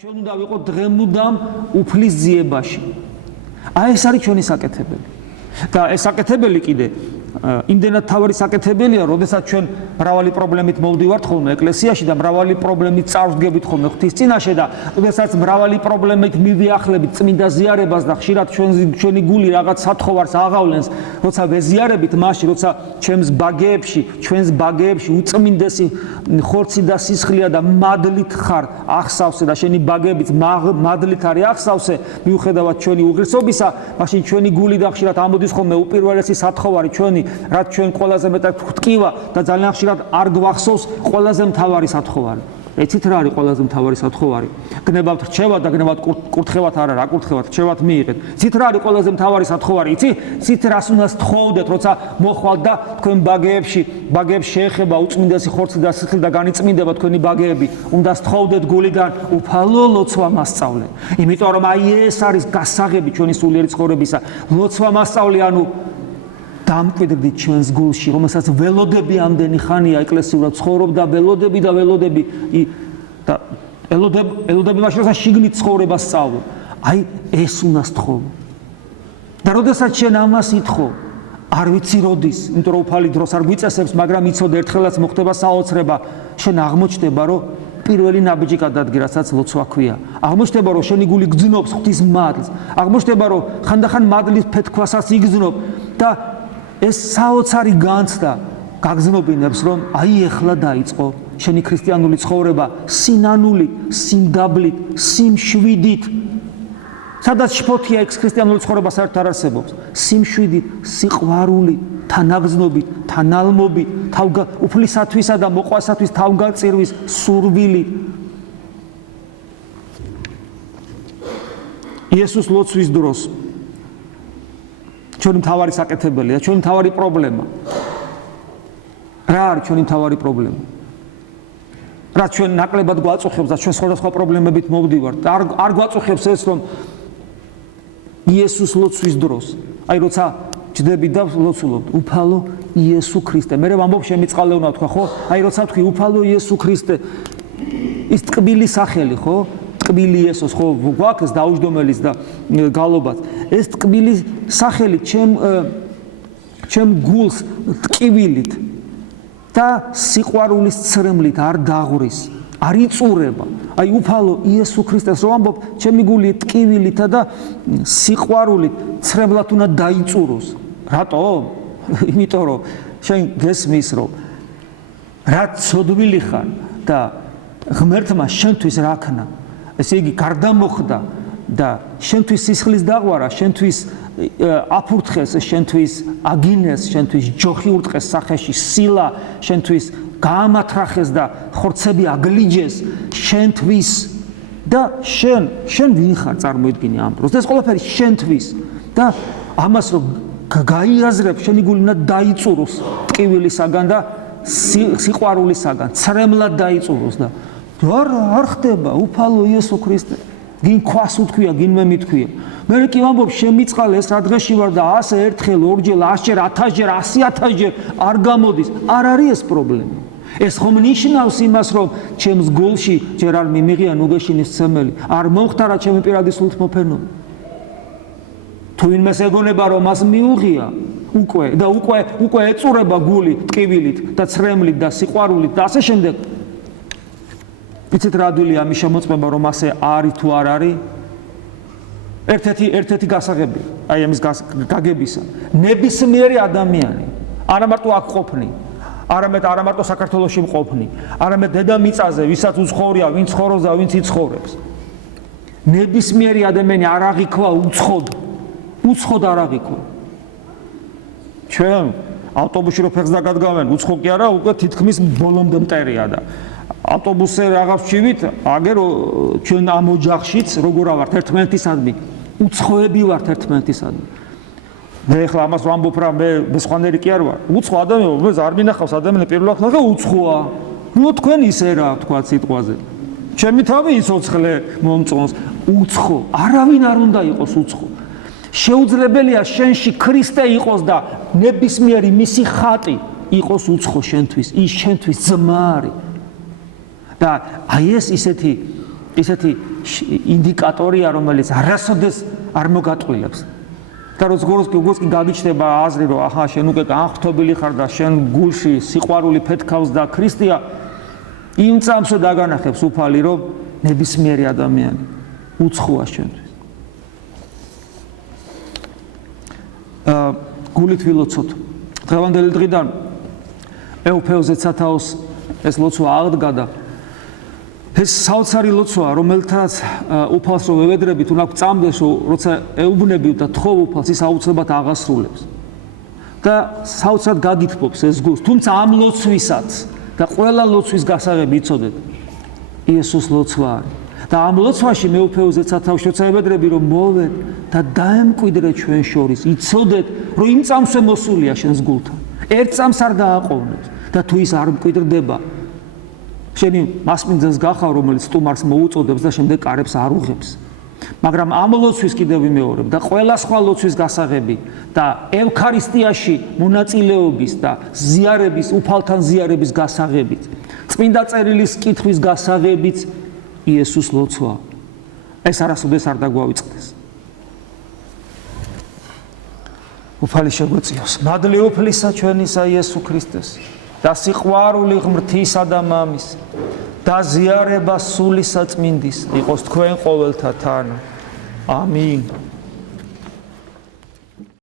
ჩვენ უნდა ვიყოთ დღემუდამ უფლის ძიებაში. აი ეს არის ჩვენი საკეთებელი. და ეს საკეთებელი კიდე იმდენად თავარი საკეთებელია, როდესაც ჩვენ მრავალი პრობლემით მოვდივართ ხოლმე ეკლესიაში და მრავალი პრობლემით წარვდგებით ხოლმე ღვთის წინაშე და როდესაც მრავალი პრობლემით მივიახლებით წმინდა ზიარებას და ხშირად ჩვენი გული რაღაც სათხოვარს აღავლენს, როცა ვეზიარებით მაშინ, როცა ჩვენს ბაგეებში უწმინდესი ხორცი და სისხლია და მადლით ხარ ახსავსე და შენი ბაგეებიც მადლით არის ახსავსე, მიუხედავად ჩვენი უღირსობისა, მაშინ ჩვენი გული და ხშირად ამოდის ხოლმე უპირველესი სათხოვარი ჩვენი რაც ჩვენ ყველაზე მეტად გვტკივა და ძალიან ხშირად არ გვახსოვს ყველაზე მთავარი სათხოვარი. ეცით რა არის ყველაზე მთავარი სათხოვარი? გნებავთ რჩევა და გნებავთ კურთხევათ არა, რა კურთხევათ, რჩევათ მიიღეთ. იცით რა არის ყველაზე მთავარი სათხოვარი? იცით რას უნდა სთხოვდეთ, როცა მოხვალთ და თქვენ ბაგეებში შეეხება უწმინდესი ხორცი და სისხლი და განიწმინდება თქვენი ბაგეები, უნდა სთხოვდეთ გულიდან უფალო ლოცვა მასწავლე. იმიტომ რომ აი ეს არის გასაღები ჩვენი სულიერი ცხოვრებისა. ლოცვა მასწავლე, ანუ დამკვიდრდით ჩვენს გულში, რომელსაც ველოდები ამდენი ხანია ეკლესიურად ცხოვრობდა, ველოდები და ელოდები მაშინ როცა შიგნით ცხოვრება სწავლო. აი ეს უნდა სთხოვო. და როდესაც შენ ამას ითხოვ, არ ვიცი როდის, იმიტომ რომ უფალი დროს არ გვიწესებს, მაგრამ იცოდე ერთხელაც მოხდება საოცრება, შენ აღმოჩნდება, რომ პირველი ნაბიჯი გადადგე, რასაც ლოცვა ქვია. აღმოჩნდება, რომ შენი გული გძნობს ღვთის მადლს. აღმოჩნდება, რომ ხანდახან მადლის ფეთქვასაც იგზნობ და ეს საოცარი განცდა გაგზნობინებს, რომ აი ეხლა დაიწყო შენი ქრისტიანული ცხოვრება სინანულით, სიმდაბლით, სიმშვიდით. სადაც შფოთია ეს ქრისტიანული ცხოვრება საერთოდ არ არსებობს. სიმშვიდით, სიყვარულით, თანაგზნობით, თანალმობით, უფლისათვისა და მოყვასათვის თავგაწირვის სურვილით. იესოს ლოცვის დროს ჩვენი მთავარი საკეთებელი და ჩვენი მთავარი პრობლემა. რა არის ჩვენი მთავარი პრობლემა? რაც ჩვენ ნაკლებად გვაწუხებს და ჩვენ სხვადასხვა პრობლემებით მოვდივართ. არ გვაწუხებს ეს, რომ იესოს ლოცვის დროს, აი როცა ჯდებით და ლოცულობთ, უფალო იესო ქრისტე. მე ვამბობ შემიწყალე უნდა თქვა, ხო? აი როცა თქვი უფალო იესო ქრისტე, ის ტკბილი სახელი, ხო? ტკბილი იესოს, ხო, გვაქვს დაუჯდომელის და გალობაც. ეს ტკბილი სახელი ჩემ გულს ტკივილით და სიყვარულის ცრემლით არ დაღურის, არ იწურება. აი უფალო იესო ქრისტეს რომ ამბობ, ჩემი გული ტკივილითა და სიყვარულით ცრემლად უნდა დაიწუროს. რატო? იმიტომ რომ შენ გესმის, რომ რაც ცოდვილი ხარ და ღმერთმა შენთვის რა ქნა, ესე იგი გარდამოხდა და შენთვის სისხლის დაღვარა, შენთვის აფურთხეს, შენთვის აგინეს, შენთვის ჯოხი ურტყეს სახეში, სილა შენთვის გაამათრახეს და ხორცები აგლიჯეს შენთვის და შენ ვინ ხარ წარმოიდგინე ამ დროს. ეს ყველაფერი შენთვის და ამას რომ გაიაზრებ, შენი გული უნდა დაიწუროს ტკივილისაგან და სიყვარულისაგან, ცრემლად დაიწუროს და არ ხდება უფალო იესო ქრისტე. გინ ქვას უთქვია, გინ მე მithქვია. მე კი ვამბობ, შემიწყალე ეს რა დღეში ვარ და 100 ერთხელ, ორჯერ, 100-ჯერ, 1000-ჯერ, 100.000-ჯერ არ გამოდის. არ არის ეს პრობლემა. ეს ხომ ნიშნავს იმას, რომ ჩემს გულში ჯერ არ მიმიღია ნუგეშინის ცემელი, არ მომხდარა ჩემი პირადი სულთმოფენობა. თუ ვინმეს ეგონება, რომ მას მიუღია, უკვე ეწურება გული ტკივილით და ცრემლით და სიყვარულით და ასე შემდეგ. იცით რა ადვილია ამის შემოწმება, რომ ასე არის თუ არ არის? ერთ-ერთი გასაღები, აი ამის გაგებისა. ნებისმიერი ადამიანი, არა მარტო აქ ყოფნი, არა მარტო საქართველოში მყოფნი, არამედ დედამიწაზე, ვისაც უცხოვრია, ვინც ცხოვრობს და ვინც იცხოვრებს. ნებისმიერი ადამიანი არ აღიქვა უცხოდ არ აღიქვა. ჩვენ ავტობუსში რო ფეხს დაგადგავენ, უცხო კი არა, უკვე თითქმის ბოლომდე მტერია და ავტობუსზე რაღაც ვჩივით, აგერ ჩვენ ამ ოჯახშიც როგორ ავართ ერთმანეთისადმი, უცხოები ვართ ერთმანეთისადმი. მე ახლა ამას ვამბობ რა, მე სხვანაირი კი არ ვარ. უცხო ადამიანი, მე არ მინახავს ადამიანი პირველად ნახე უცხოა. ნუ თქვენ ისე რა თქვა სიტყვაზე. ჩემი თავი იცოცხლე მომწონს, უცხო. არავინ არ უნდა იყოს უცხო. შეუძლებელია შენში ქრისტე იყოს და ნებისმიერი მისი ხატი იყოს უცხო შენთვის, ის შენთვის ძმა არის. და აი ეს ისეთი ისეთი ინდიკატორია, რომელიც არასოდეს არ მოგატყილებს. და როგორც კი გაგიჩნდება აზრი, რომ ახლა შენ უკვე განხთობილი ხარ და შენ გულში სიყვარული ფეთქავს და ქრისტია, იმ წამსო დაგანახებს უფალი, რომ ნებისმიერი ადამიანი უცხოა შენთვის. გულით ვილოცოთ. დღევანდელი დღიდან ეუფეოზე ცათაოს ეს ლოცვა აღდგა და ეს საოცარი ლოცვა, რომელთაც უფალს რო ვევედრებით, უნდა გწამდეს, რომ როცა ეუბნები და თხოვ უფალს, ის აუცილებლად აღასრულებს. და საოცრად გაგითბობს ეს გულს. თუმცა ამ ლოცვისაც და ყველა ლოცვის გასაღები იცოდეთ, იესოს ლოცვა არის. და ამ ლოცვაში მე უფეოზე ცათაოს შევედრები, რომ მოვედ და დაემკვიდრეთ ჩვენ შორის, იცოდეთ, რომ იმ წამსვე მოსულია შენს გულთან. ერთ წამს არ დააყოვნეთ და თუ ის არ მკვიდრდება, შენი მასპინძელს გახავ, რომელიც სტუმარს მოუწოდებს და შემდეგ კარებს არ უღებს. მაგრამ ამ ლოცვის კიდევ ვიმეორებ და ყველა სხვა ლოცვის გასაღები და ევქარისტიაში მონაწილეობის და ზიარების, უფალთან ზიარების გასაღებით, წმინდა წერილის კითხვის გასაღებით იესოს ლოცვა. ეს არასოდეს არ დაგვავიწყდეს. უფალი შეგვეციოს. მადლი უფლისა ჩვენისა იესო ქრისტეს და სიყვარული ღმრთისა და მამის და ზიარება სული საწმინდის იყოს თქვენ ყოველთა თან. ამინ.